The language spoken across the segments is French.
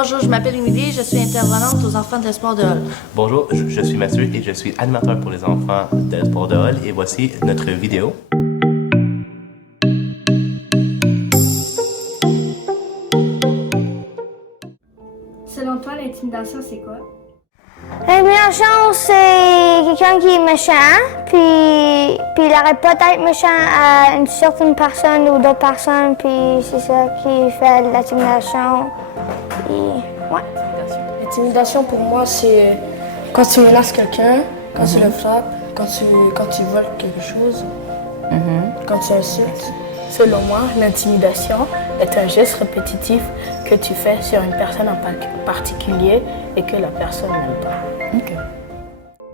Bonjour, je m'appelle Émilie et je suis intervenante aux enfants de Sport de Hall. Bonjour, je suis Mathieu et je suis animateur pour les enfants de Sport de Hall et voici notre vidéo. Selon toi, l'intimidation, c'est quoi? L'intimidation, c'est quelqu'un qui est méchant, puis il arrête pas d'être méchant à une certaine personne ou d'autres personnes, puis c'est ça qui fait l'intimidation. Ouais. L'intimidation, pour moi, c'est quand tu menaces quelqu'un, quand tu le frappes, quand tu voles quelque chose, quand tu insultes. Selon moi, l'intimidation est un geste répétitif que tu fais sur une personne en particulier et que la personne n'aime pas.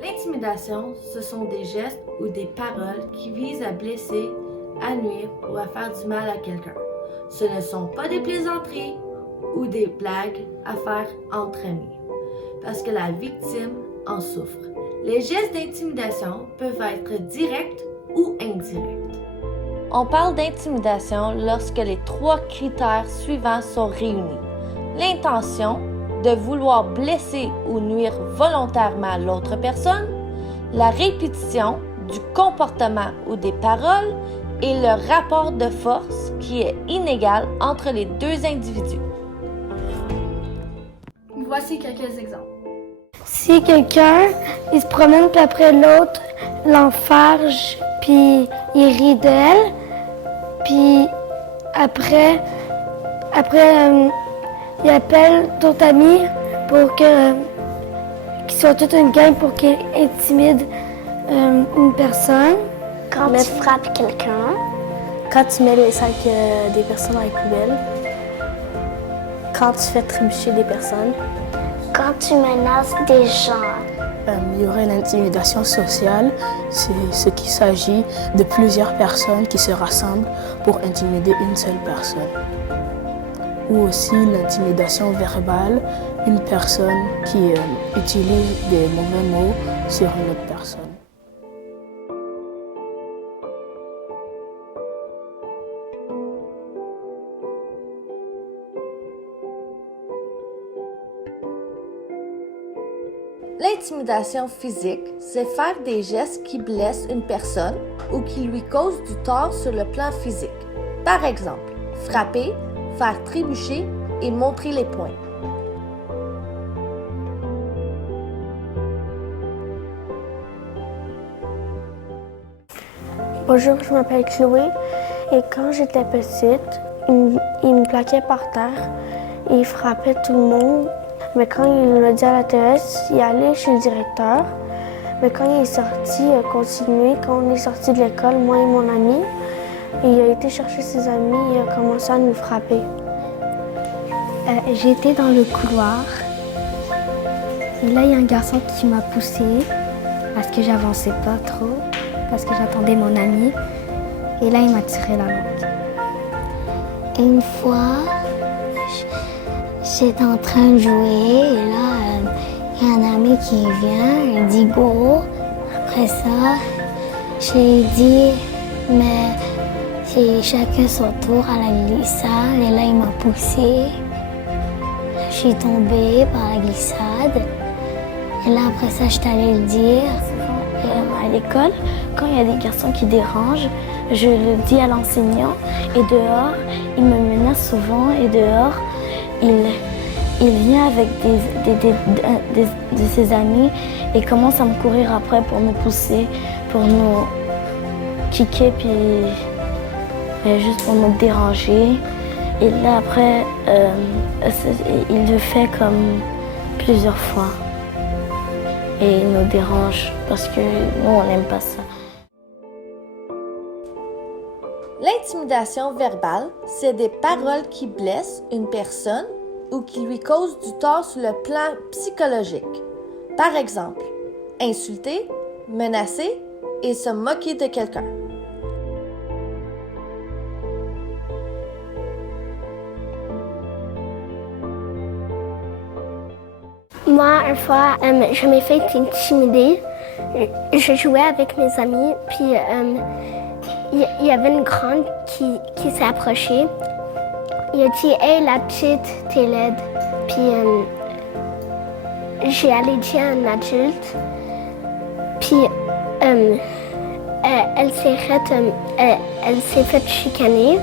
L'intimidation, ce sont des gestes ou des paroles qui visent à blesser, à nuire ou à faire du mal à quelqu'un. Ce ne sont pas des plaisanteries ou des blagues à faire entre amis, parce que la victime en souffre. Les gestes d'intimidation peuvent être directs ou indirects. On parle d'intimidation lorsque les 3 critères suivants sont réunis. L'intention de vouloir blesser ou nuire volontairement l'autre personne, la répétition du comportement ou des paroles et le rapport de force qui est inégal entre les 2 individus. Voici quelques exemples. Si quelqu'un, il se promène, puis après l'autre l'enfarge, puis il rit d'elle, puis après il appelle d'autres amis pour qu'ils soient toute une gang pour qu'ils intimident une personne. Quand tu frappes quelqu'un. Quand tu mets les sacs des personnes dans les poubelles. Quand tu fais trébucher des personnes. Quand tu menaces des gens. Il y aurait l'intimidation sociale, c'est ce qu'il s'agit de plusieurs personnes qui se rassemblent pour intimider une seule personne. Ou aussi l'intimidation verbale, une personne qui utilise des mauvais mots sur une autre personne. L'intimidation physique, c'est faire des gestes qui blessent une personne ou qui lui causent du tort sur le plan physique. Par exemple, frapper, faire trébucher et montrer les poings. Bonjour, je m'appelle Chloé et quand j'étais petite, il me plaquait par terre et il frappait tout le monde. Mais quand il l'a dit à la Thérèse, il est allé chez le directeur. Mais quand il est sorti, il a continué. Quand on est sorti de l'école, moi et mon ami, il a été chercher ses amis et il a commencé à nous frapper. J'étais dans le couloir et là, il y a un garçon qui m'a poussée parce que j'avançais pas trop, parce que j'attendais mon ami. Et là, il m'a tiré la langue. Une fois, j'étais en train de jouer et là, il y a un ami qui vient, il dit go. Après ça, j'ai dit, mais c'est chacun son tour à la glissade et là, il m'a poussée. Je suis tombée par la glissade et là, après ça, je suis allée le dire. À l'école, quand il y a des garçons qui dérangent, je le dis à l'enseignant et dehors, il me menace souvent et dehors, il vient avec de ses amis et commence à me courir après pour me pousser, pour nous kicker, puis juste pour me déranger. Et là après, il le fait comme plusieurs fois. Et il nous dérange parce que nous, on n'aime pas ça. L'intimidation verbale, c'est des paroles qui blessent une personne ou qui lui causent du tort sur le plan psychologique. Par exemple, insulter, menacer et se moquer de quelqu'un. Moi, une fois, je m'ai fait intimider. Je jouais avec mes amis, puis il y avait une grande qui s'est approchée. Il a dit « Hey, la petite, t'es laide. » Puis j'ai allé dire à un adulte. Puis elle s'est faite chicaner.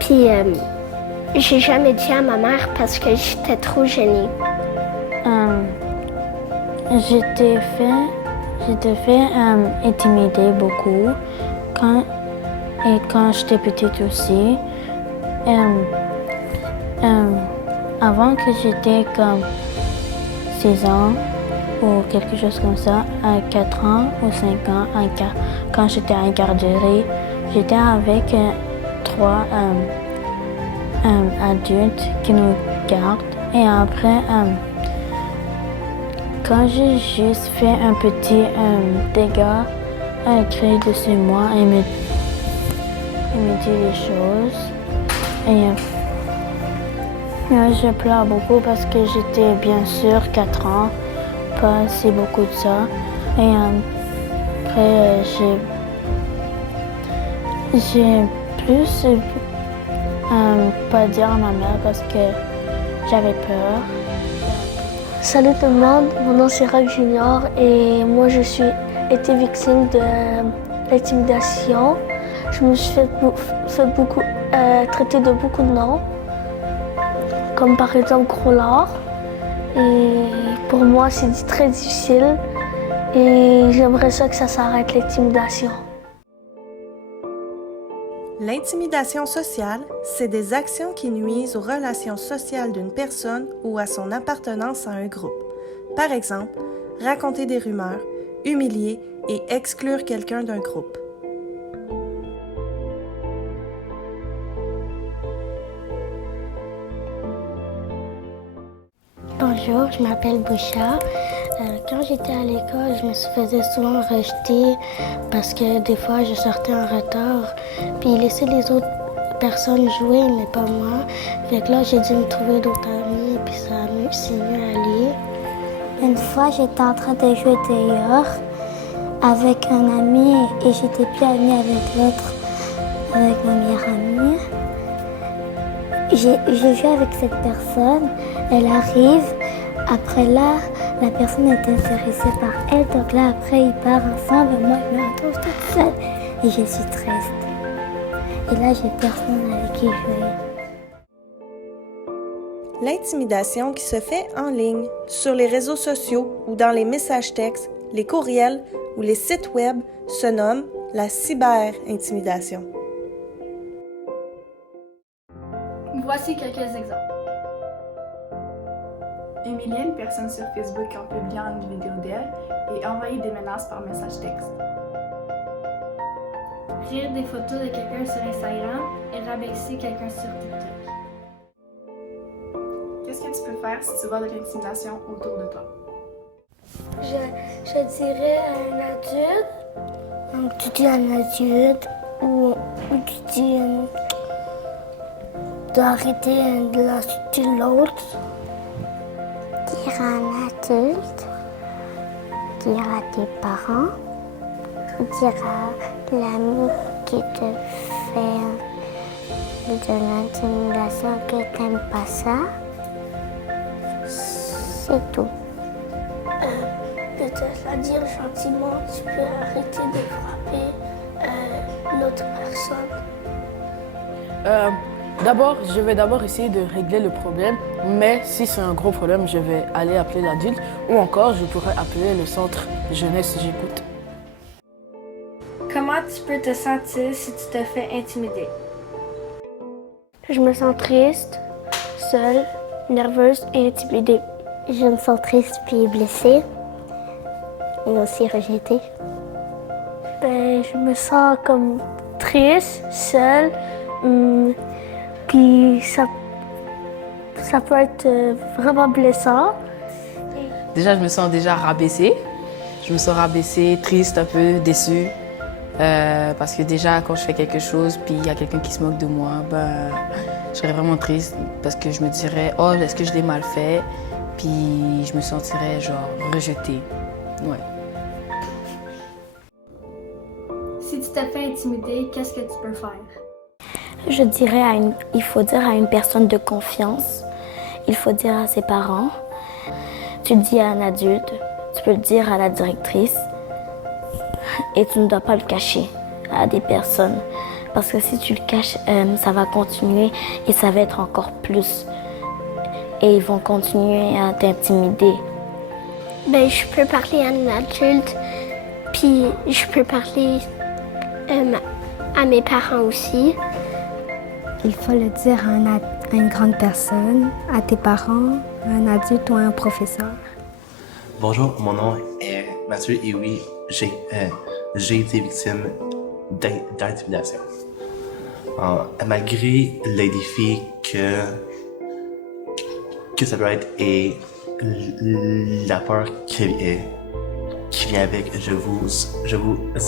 Puis j'ai jamais dit à ma mère parce que j'étais trop gênée. J'étais fait intimider beaucoup quand j'étais petite aussi. Avant que j'étais comme 6 ans ou quelque chose comme ça, à 4 ans ou 5 ans, quand j'étais en garderie, j'étais avec 3 adultes qui nous gardent. Et après, quand j'ai juste fait un petit dégât, crié dessus moi et me dit des choses. Et je pleure beaucoup parce que j'étais bien sûr 4 ans, pas si beaucoup de ça. Et après, j'ai plus pas dire à ma mère parce que j'avais peur. Salut tout le monde, mon nom c'est Rock Junior et moi je suis été victime de l'intimidation. Je me suis fait beaucoup traiter de beaucoup de noms, comme par exemple gros lard. Et pour moi c'est très difficile et j'aimerais ça que ça s'arrête l'intimidation. L'intimidation sociale, c'est des actions qui nuisent aux relations sociales d'une personne ou à son appartenance à un groupe. Par exemple, raconter des rumeurs, humilier et exclure quelqu'un d'un groupe. Bonjour, je m'appelle Bouchard. Quand j'étais à l'école, je me faisais souvent rejeter parce que des fois, je sortais en retard puis laisser les autres personnes jouer, mais pas moi. Fait que là, j'ai dû me trouver d'autres amis puis c'est mieux aller. Une fois, j'étais en train de jouer dehors avec un ami et j'étais plus amie avec l'autre, avec ma meilleure amie. J'ai joué avec cette personne, elle arrive. Après là, la personne est intéressée par elle, donc là après ils partent ensemble et moi je me retrouve toute seule et je suis triste. Et là j'ai personne avec qui jouer. L'intimidation qui se fait en ligne, sur les réseaux sociaux ou dans les messages textes, les courriels ou les sites web se nomme la cyber-intimidation. Voici quelques exemples. Humilier une personne sur Facebook en publiant une vidéo d'elle et envoyer des menaces par message texte. Rire des photos de quelqu'un sur Instagram et rabaisser quelqu'un sur TikTok. Qu'est-ce que tu peux faire si tu vois de l'intimidation autour de toi? Je dirais à un adulte. Donc tu dis à un adulte ou tu dis d'arrêter de l'insulter l'autre. Dire à un adulte, dire à tes parents, dire à l'ami qui te fait de l'intimidation que t'aimes pas ça. C'est tout. Peut-être la dire gentiment, tu peux arrêter de frapper l'autre personne. D'abord, je vais essayer de régler le problème, mais si c'est un gros problème, je vais aller appeler l'adulte ou encore je pourrais appeler le centre jeunesse j'écoute. Comment tu peux te sentir si tu te fais intimider? Je me sens triste, seule, nerveuse et intimidée. Je me sens triste puis blessée et aussi rejetée. Je me sens comme triste, seule, puis ça peut être vraiment blessant. Déjà, je me sens déjà rabaissée. Je me sens rabaissée, triste, un peu déçue. Parce que déjà, quand je fais quelque chose, puis il y a quelqu'un qui se moque de moi, je serais vraiment triste parce que je me dirais « Oh, est-ce que je l'ai mal fait ?» Puis je me sentirais genre rejetée. Ouais. Si tu te fais intimider, qu'est-ce que tu peux faire? Je dirais il faut dire à une personne de confiance il faut dire à ses parents. Tu le dis à un adulte, tu peux le dire à la directrice et tu ne dois pas le cacher à des personnes. Parce que si tu le caches, ça va continuer et ça va être encore plus. Et ils vont continuer à t'intimider. Ben, je peux parler à un adulte, puis je peux parler à mes parents aussi. Il faut le dire à une grande personne, à tes parents, à un adulte ou à un professeur. Bonjour, mon nom est Mathieu et oui, j'ai été victime d'intimidation. Malgré les défis que ça peut être et la peur qui vient avec, je vous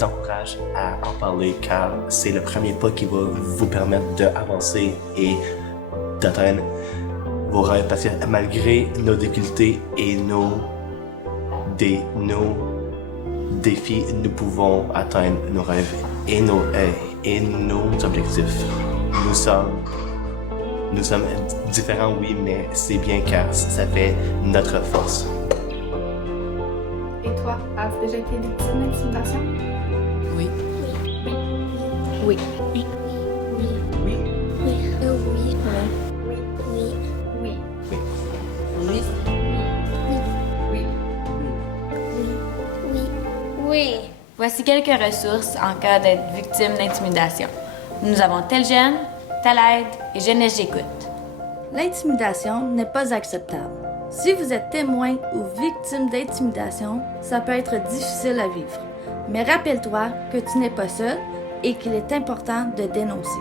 encourage à en parler car c'est le premier pas qui va vous permettre d'avancer et d'atteindre vos rêves. Parce que malgré nos difficultés et nos défis, nous pouvons atteindre nos rêves et nos objectifs. Nous sommes différents, oui, mais c'est bien car ça fait notre force. Et toi, as-tu déjà été victime d'intimidation? Oui. Oui. Oui. Oui. Oui. Oui. Oui. Oui. Oui. Oui. Oui. Oui. Oui. Voici quelques ressources en cas d'être victime d'intimidation. Nous avons Tel Jeune, Tel Aide et Jeunesse J'écoute. L'intimidation n'est pas acceptable. Si vous êtes témoin ou victime d'intimidation, ça peut être difficile à vivre. Mais rappelle-toi que tu n'es pas seul et qu'il est important de dénoncer.